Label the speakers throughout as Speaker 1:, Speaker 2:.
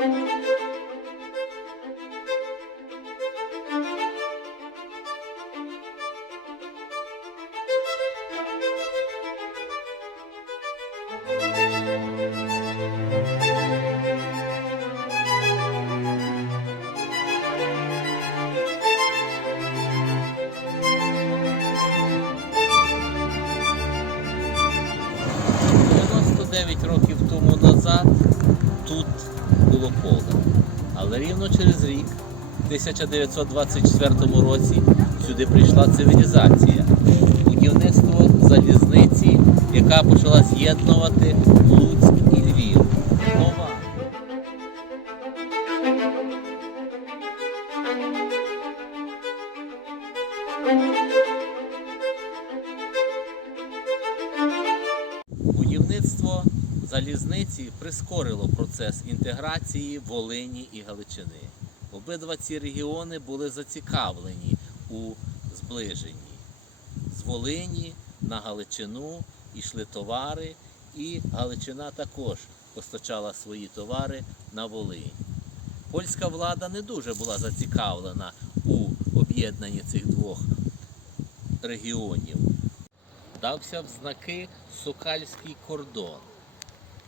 Speaker 1: Thank you. Рівно через рік, в 1924 році, сюди прийшла цивілізація. Будівництво залізниці, яка почала з'єднувати прискорило процес інтеграції Волині і Галичини. Обидва ці регіони були зацікавлені у зближенні. З Волині на Галичину йшли товари, і Галичина також постачала свої товари на Волинь. Польська влада не дуже була зацікавлена у об'єднанні цих двох регіонів дався в знаки Сокальський кордон.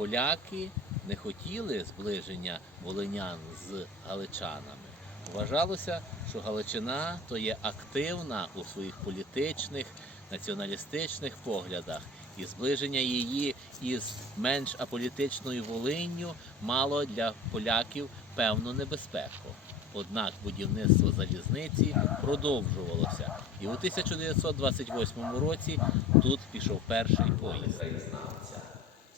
Speaker 1: Поляки не хотіли зближення волинян з галичанами. Вважалося, що Галичина то є активна у своїх політичних, націоналістичних поглядах, і зближення її із менш аполітичною Волинню мало для поляків певну небезпеку. Однак будівництво залізниці продовжувалося, і у 1928 році тут пішов перший поїзд.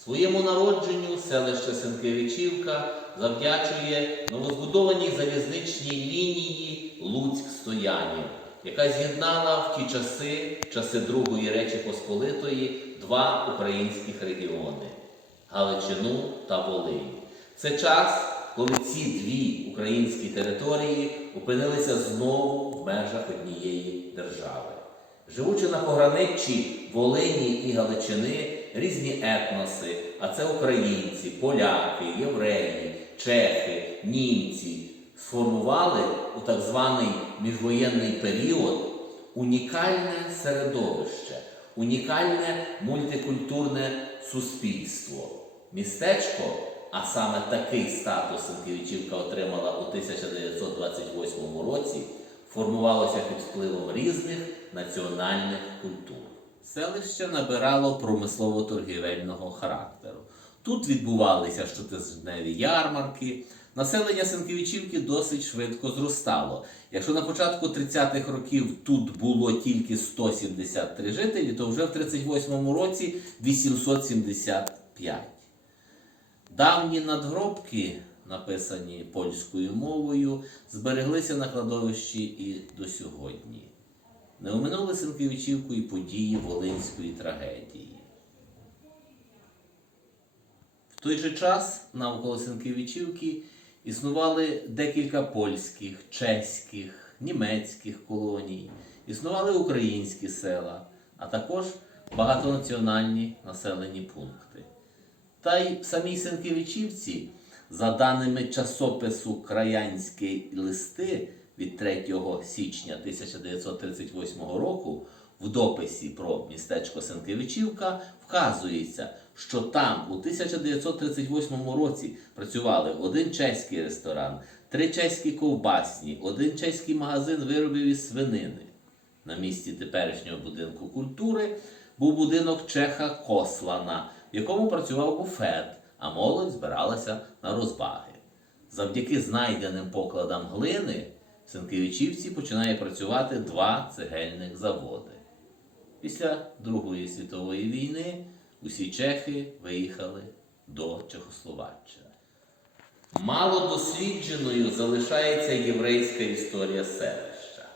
Speaker 1: Своєму народженню селище Сенкевичівка завдячує новозбудованій залізничній лінії Луцьк-Стоянів, яка з'єднала в ті часи, часи Другої Речі Посполитої, два українських регіони Галичину та Волинь. Це час, коли ці дві українські території опинилися знову в межах однієї держави. Живучи на пограниччі Волині і Галичини, різні етноси, а це українці, поляки, євреї, чехи, німці, сформували у так званий міжвоєнний період унікальне середовище, унікальне мультикультурне суспільство. Містечко, а саме такий статус Сенкевичівка отримала у 1928 році, формувалося під впливом різних національних культур. Селище набирало промислово-торгівельного характеру. Тут відбувалися щотижневі ярмарки. Населення Сенкевичівки досить швидко зростало. Якщо на початку 30-х років тут було тільки 173 жителі, то вже в 38-му році 875. Давні надгробки, написані польською мовою, збереглися на кладовищі і до сьогодні. Не оминули Сенкевичівку і події Волинської трагедії. В той же час навколо Сенкевичівки існували декілька польських, чеських, німецьких колоній, існували українські села, а також багатонаціональні населені пункти. Та й в самій Сенкевичівці, за даними часопису Краянські листи від 3 січня 1938 року, в дописі про містечко Сенкевичівка вказується, що там у 1938 році працювали один чеський ресторан, три чеські ковбасні, один чеський магазин виробів із свинини. На місці теперішнього будинку культури був будинок Чеха Кослана, в якому працював буфет, а молодь збиралася на розваги. Завдяки знайденим покладам глини в Сенкевичівці починає працювати два цегельних заводи. Після Другої світової війни усі чехи виїхали до Чехословаччини. Мало дослідженою залишається єврейська історія селища,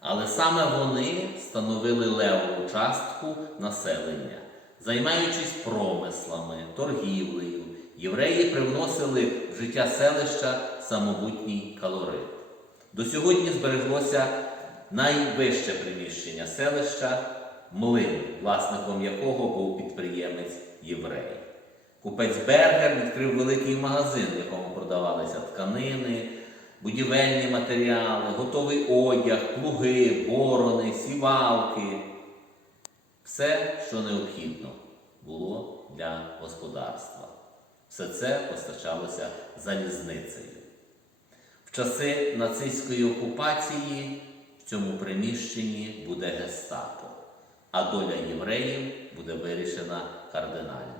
Speaker 1: але саме вони становили левову частку населення. Займаючись промислами, торгівлею, євреї привносили в життя селища самобутній калорит. До сьогодні збереглося найвище приміщення селища млин, власником якого був підприємець єврей. Купець Бергер відкрив великий магазин, в якому продавалися тканини, будівельні матеріали, готовий одяг, плуги, борони, сівалки. Все, що необхідно було для господарства. Все це постачалося залізницею. Часи нацистської окупації в цьому приміщенні буде гестапо, а доля євреїв буде вирішена кардинально.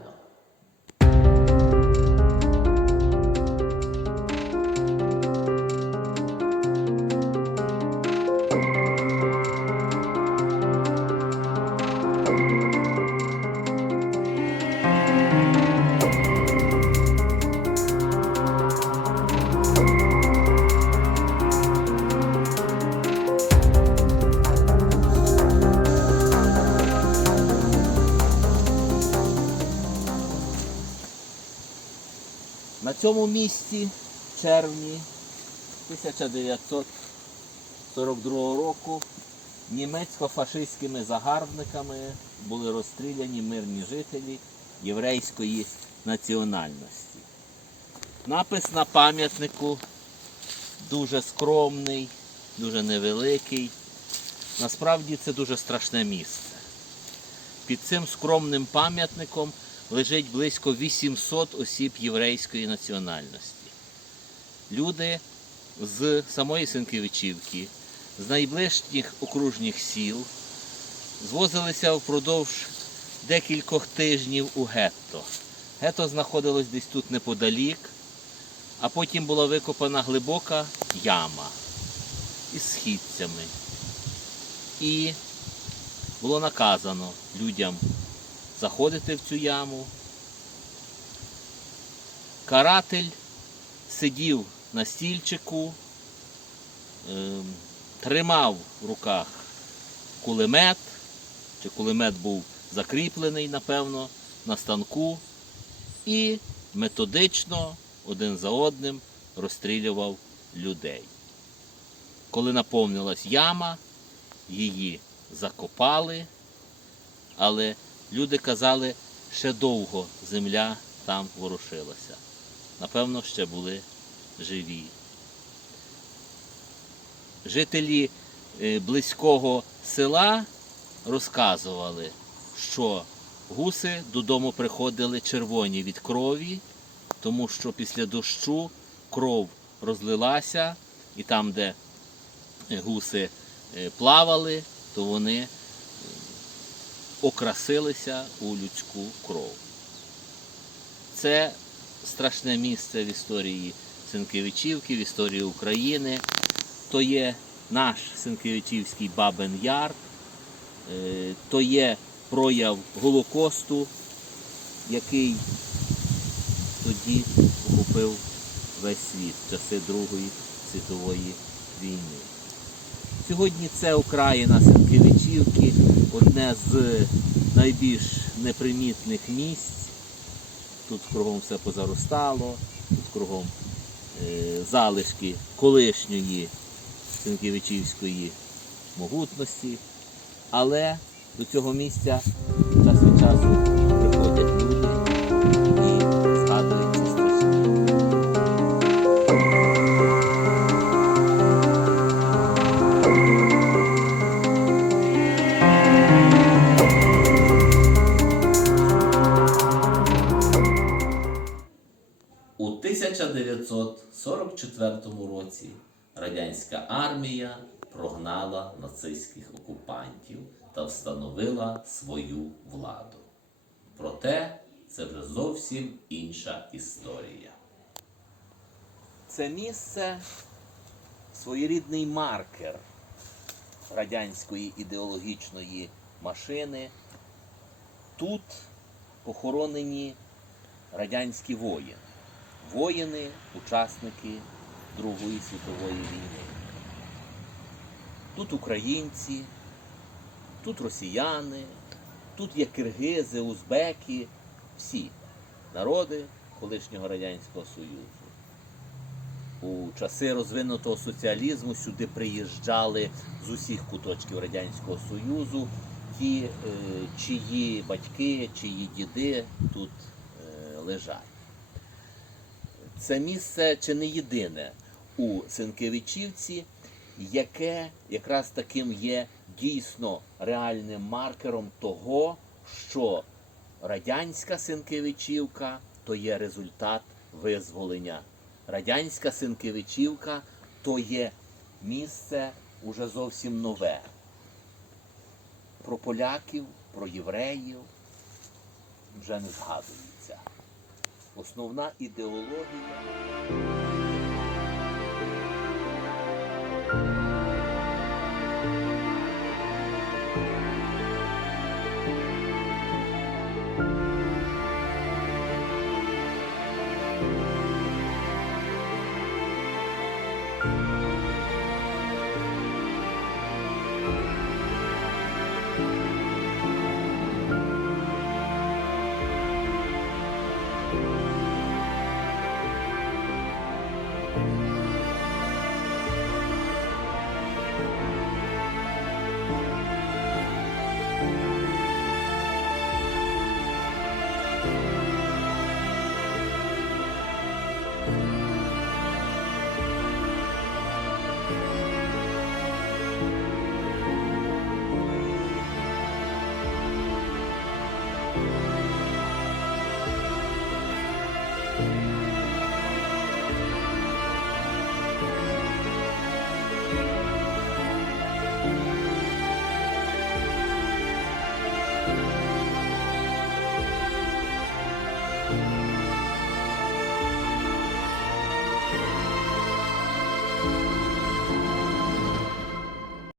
Speaker 2: Цьому місці в червні 1942 року німецько-фашистськими загарбниками були розстріляні мирні жителі єврейської національності. Напис на пам'ятнику дуже скромний, дуже невеликий. Насправді це дуже страшне місце. Під цим скромним пам'ятником лежить близько 800 осіб єврейської національності. Люди з самої Синкевичівки, з найближчих окружніх сіл, звозилися впродовж декількох тижнів у гетто. Гетто знаходилось десь тут неподалік, а потім була викопана глибока яма із східцями. І було наказано людям заходити в цю яму. Каратель сидів на стільчику, ем, тримав в руках кулемет, чи кулемет був закріплений, напевно, на станку, і методично один за одним розстрілював людей. Коли наповнилась яма, її закопали, але люди казали, ще довго земля там ворушилася. Напевно, ще були живі. Жителі е, близького села розказували, що гуси додому приходили червоні від крові, тому що після дощу кров розлилася, і там, де гуси е, плавали, то вони окрасилися у людську кров. Це страшне місце в історії Сенкевичівки, в історії України. То є наш Сенкевичівський Бабин Яр, е, то є прояв Голокосту, який тоді охопив весь світ в часи Другої світової війни. Сьогодні це окраїна Сенкевичівки, одне з найбільш непримітних місць. Тут кругом все позаростало, тут кругом е, залишки колишньої Сенківичівської могутності. Але до цього місця час від часу
Speaker 1: 1944 році радянська армія прогнала нацистських окупантів та встановила свою владу. Проте це вже зовсім інша історія.
Speaker 2: Це місце своєрідний маркер радянської ідеологічної машини. Тут похоронені радянські воїни. Воїни, учасники Другої світової війни. Тут українці, тут росіяни, тут є киргизи, узбеки, всі народи колишнього Радянського Союзу. У часи розвинутого соціалізму сюди приїжджали з усіх куточків Радянського Союзу ті, е, чиї батьки, чиї діди тут е, лежать. Це місце чи не єдине у Сенкевичівці, яке якраз таким є дійсно реальним маркером того, що радянська Сенкевичівка то є результат визволення. Радянська Сенкевичівка то є місце уже зовсім нове. Про поляків, про євреїв вже не згадується. Основна ідеологія.